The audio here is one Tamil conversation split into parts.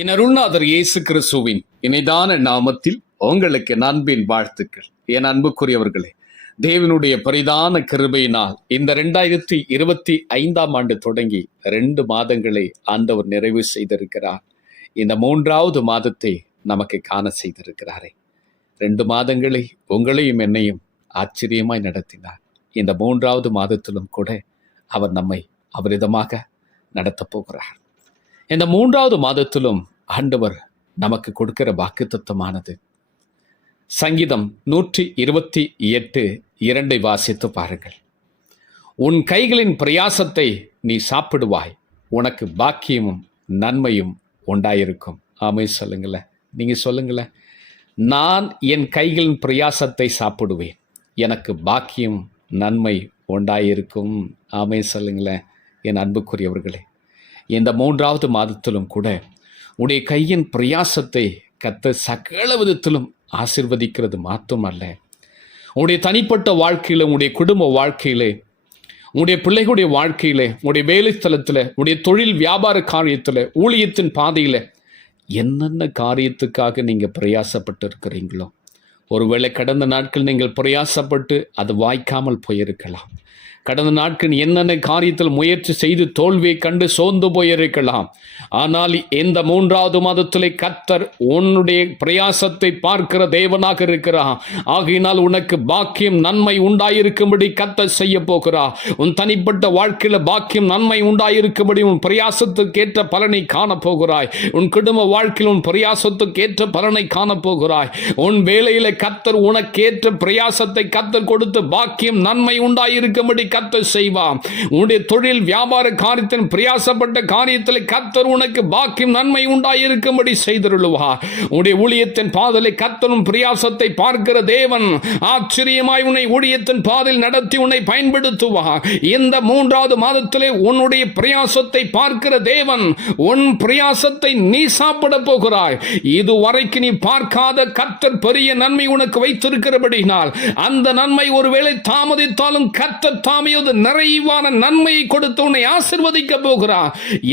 என் அருள்நாதர் இயேசு கிறிஸ்துவின் இனிதான நாமத்தில் உங்களுக்கு அன்பின் வாழ்த்துக்கள். என் அன்புக்குரியவர்களே, தேவனுடைய பரிதான கிருபையினால் இந்த 2025 ஆண்டு தொடங்கி 2 மாதங்களை ஆண்டவர் நிறைவு செய்திருக்கிறார். இந்த 3வது மாதத்தை நமக்கு காண செய்திருக்கிறாரே. 2 மாதங்களை உங்களையும் என்னையும் ஆச்சரியமாய் நடத்தினார். இந்த 3வது மாதத்திலும் கூட அவர் நம்மை அபரிதமாக நடத்தப் போகிறார். இந்த 3வது மாதத்திலும் ஆண்டவர் நமக்கு கொடுக்கிற வாக்குத்தத்தமானது சங்கீதம் 128:2 வாசித்து பாருங்கள். உன் கைகளின் பிரயாசத்தை நீ சாப்பிடுவாய், உனக்கு பாக்கியமும் நன்மையும் உண்டாயிருக்கும். ஆமே சொல்லுங்களேன், நீங்க சொல்லுங்களேன். நான் என் கைகளின் பிரயாசத்தை சாப்பிடுவேன், எனக்கு பாக்கியம் நன்மை உண்டாயிருக்கும். ஆமே சொல்லுங்களேன். என் அன்புக்குரியவர்களே, இந்த 3வது மாதத்திலும் கூட உடைய கையின் பிரயாசத்தை கர்த்தர் சகல விதத்திலும் ஆசீர்வதிக்கிறது மாத்திரமல்ல, உடைய தனிப்பட்ட வாழ்க்கையில், உடைய குடும்ப வாழ்க்கையில், உடைய பிள்ளைகளுடைய வாழ்க்கையில், உடைய வேலை ஸ்தலத்தில், உடைய தொழில் வியாபார காரியத்தில், ஊழியத்தின் பாதையில் என்னென்ன காரியத்துக்காக நீங்கள் பிரயாசப்பட்டு இருக்கிறீங்களோ, ஒருவேளை கடந்த நாட்கள் நீங்கள் பிரயாசப்பட்டு அது வாய்க்காமல் போயிருக்கலாம். கடந்த நாட்கள் என்னென்ன காரியத்தில் முயற்சி செய்து தோல்வியை கண்டு சோர்ந்து போயிருக்கலாம். ஆனால் இந்த 3வது மாதத்திலே கர்த்தர் உன்னுடைய பிரயாசத்தை பார்க்கிற தேவனாக இருக்கிறார். ஆகையினால் உனக்கு பாக்கியம் நன்மை உண்டாயிருக்கும்படி கர்த்தர் செய்ய போகிறார். உன் தனிப்பட்ட வாழ்க்கையில் பாக்கியம் நன்மை உண்டாயிருக்கும்படி உன் பிரயாசத்துக்கு ஏற்ற பலனை காணப்போகிறாய். உன் குடும்ப வாழ்க்கையில் உன் பிரயாசத்துக்கு ஏற்ற பலனை காணப்போகிறாய். உன் வேலையில கர்த்தர் உனக்கேற்ற பிரயாசத்தை கர்த்தர் கொடுத்து பாக்கியம் நன்மை உண்டாயிருக்கும்படி கர்த்தர் செய்வார். உன்னுடைய தொழில் வியாபார காரியத்தின் பிரயாசப்பட்ட காரியத்தில் கர்த்தர் உனக்கு பாக்கியம் நன்மை உண்டாயிருக்கும்படி செய்திருள்வார். உன்னுடைய ஊழியத்தின் பாதையில் கர்த்தரும் பிரயாசத்தை பார்க்கிற தேவன் ஆச்சரியமாய் உன்னை ஊழியத்தின் பாதையில் நடத்தி உன்னை பயன்படுத்துவார். இந்த 3வது மாதத்திலே உன்னுடைய பிரயாசத்தை பார்க்கிற தேவன் உன் பிரயாசத்தை நீ சாப்பிட போகிறாய். இதுவரைக்கு நீ பார்க்காத கர்த்தர் பெரிய நன்மை உனக்கு வைத்திருக்கிறபடினால் அந்த நன்மை ஒருவேளை தாமதித்தாலும் கர்த்தர் நிறைவான நன்மையை கொடுத்து உன்னை ஆசீர்வதிக்க போகிறார்.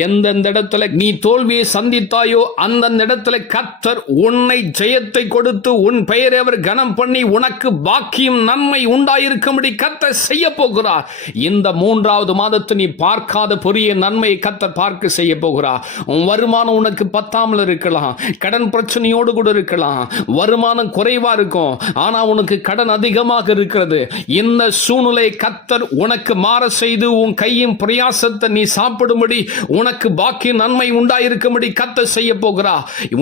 எந்தெந்த இடத்துல நீ தோல்வியை சந்தித்தாயோ அந்தந்த இடத்துல கர்த்தர் உன்னை ஜெயத்தை கொடுத்து உன் பெயரை அவர் கனம் பண்ணி உனக்கு பாக்கியம் நன்மை உண்டாயிருக்கும்படி கர்த்தர் செய்ய போகிறார். இந்த 3வது மாதத்தை நீ பார்க்காத பெரிய நன்மையை கர்த்தர் பார்க்க செய்ய போகிறார். உன் வருமானம் உனக்கு பத்தாமல் இருக்கலாம், கடன் பிரச்சனையோடு கூட இருக்கலாம், வருமானம் குறைவா இருக்கும், ஆனா உனக்கு கடன் அதிகமாக இருக்கிறது. இந்த சூழ்நிலை கர்த்தர் உனக்கு மாற செய்து உன் கையின் பிரயாசத்தை நீ சாப்பிடும்படி உனக்கு பாக்கிய நன்மை உண்டாயிருக்கும்படி கர்த்தர் செய்ய போகிறா.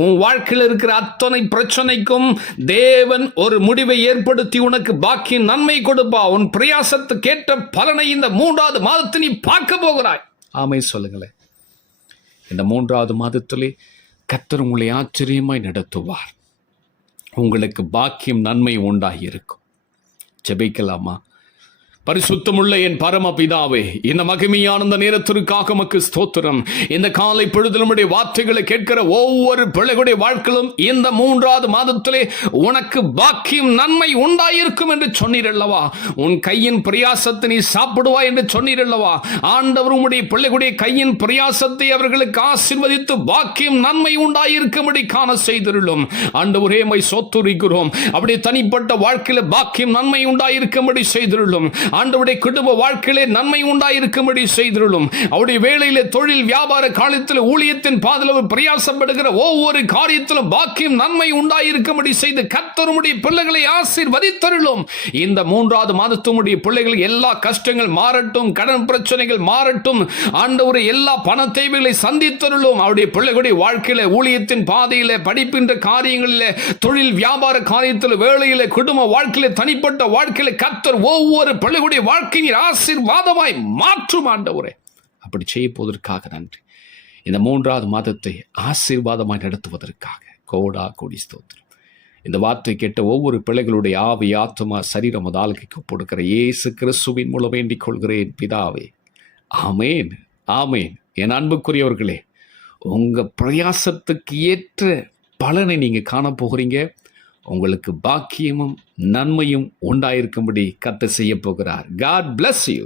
உன் வாழ்க்கையில் இருக்கிற அத்தனை பிரச்சனைக்கும் தேவன் ஒரு முடிவை ஏற்படுத்தி உனக்கு பாக்கிய நன்மை கொடுப்பா. உன் பிரயாசத்துக்கு ஏற்ற பலனை இந்த 3வது மாதத்தில் நீ பார்க்க போகிறாய். ஆமை சொல்லுங்களேன். இந்த 3வது மாதத்திலே கர்த்தர் உங்களை ஆச்சரியமாய் நடத்துவார். உங்களுக்கு பாக்கியம் நன்மை உண்டாயிருக்கும். ஜெபிக்கலாமா? பரிசுத்தமுள்ள என் பரமபிதாவே, இந்த மகிமையான இந்த நேரத்திற்காக உமக்கு ஸ்தோத்திரம். இந்த காலை பொழுதில் உம்முடைய வார்த்தைகளை கேட்கிற ஒவ்வொரு பிள்ளைகளுடைய வாழ்க்கையிலும் இந்த 3வது மாதத்திலே உனக்கு பாக்கியம் நன்மை உண்டாயிருக்கும் என்று சொன்னீரல்லவா. உன் கையின் பிரயாசத்தை நீ சாப்பிடுவாய் என்று சொன்னீரல்லவா. ஆண்டவர் உம்முடைய பிள்ளைகளுடைய கையின் பிரயாசத்தை அவர்களுக்கு ஆசீர்வதித்து பாக்கியம் நன்மை உண்டாயிருக்கும்படி காண செய்திருளும். ஆண்டவரே உம்மை ஸ்தோத்திரிக்கிறோம். அப்படி தனிப்பட்ட வாழ்க்கையில பாக்கியம் நன்மை உண்டாயிருக்கும்படி செய்திருளும். ஆண்டவருடைய குடும்ப வாழ்க்கையிலே நன்மை உண்டாயிருக்கும்படி செய்திருளும். அவருடைய வேலையிலே தொழில் வியாபார காலத்தில் ஊழியத்தின் பாதையில் பிரயாசப்படுகிற ஒவ்வொரு காரியத்திலும் பாக்கியம் நன்மை உண்டாயிருக்கும்படி செய்து கர்த்தருடைய பிள்ளைகளை ஆசீர்வதித்தருளும். இந்த 3வது மாதத்துடைய பிள்ளைகள் எல்லா கஷ்டங்கள் மாறட்டும், கடன் பிரச்சனைகள் மாறட்டும். ஆண்டவரே எல்லா பண தேவைகளை சந்தித்தருளும். அவருடைய பிள்ளைகளுடைய வாழ்க்கையில ஊழியத்தின் பாதையில படிப்பின்ற காரியங்களிலே தொழில் வியாபார காரியத்தில் வேலையில குடும்ப வாழ்க்கையில தனிப்பட்ட வாழ்க்கையில கர்த்தர் ஒவ்வொரு பிள்ளைகளுடைய வாழ்க்கையின் ஆசீர்வாதமாய் மாற்றும். ஆண்டவரே அப்படி செய்ய போவதற்காக நன்றி. இந்த 3வது மாதத்தை ஆசீர்வாதமாய் நடத்துவதற்காக கோடா கோடி ஸ்தோத்திரம். இந்த வார்த்தை கேட்ட ஒவ்வொரு பிள்ளைகளுடைய ஆவி ஆத்துமா சரீரம் ஆளுகைக்கு கொடுக்கிற இயேசு கிறிஸ்துவின் மூலம் வேண்டிக் கொள்கிறேன் பிதாவே. ஆமேன், ஆமேன். என் அன்புக்குரியவர்களே, உங்க பிரயாசத்துக்கு ஏற்ற பலனை நீங்க காண போகிறீங்க. உங்களுக்கு பாக்கியமும் நன்மையும் உண்டாயிருக்கும்படி கர்த்தர் செய்ய போகிறார். God bless you.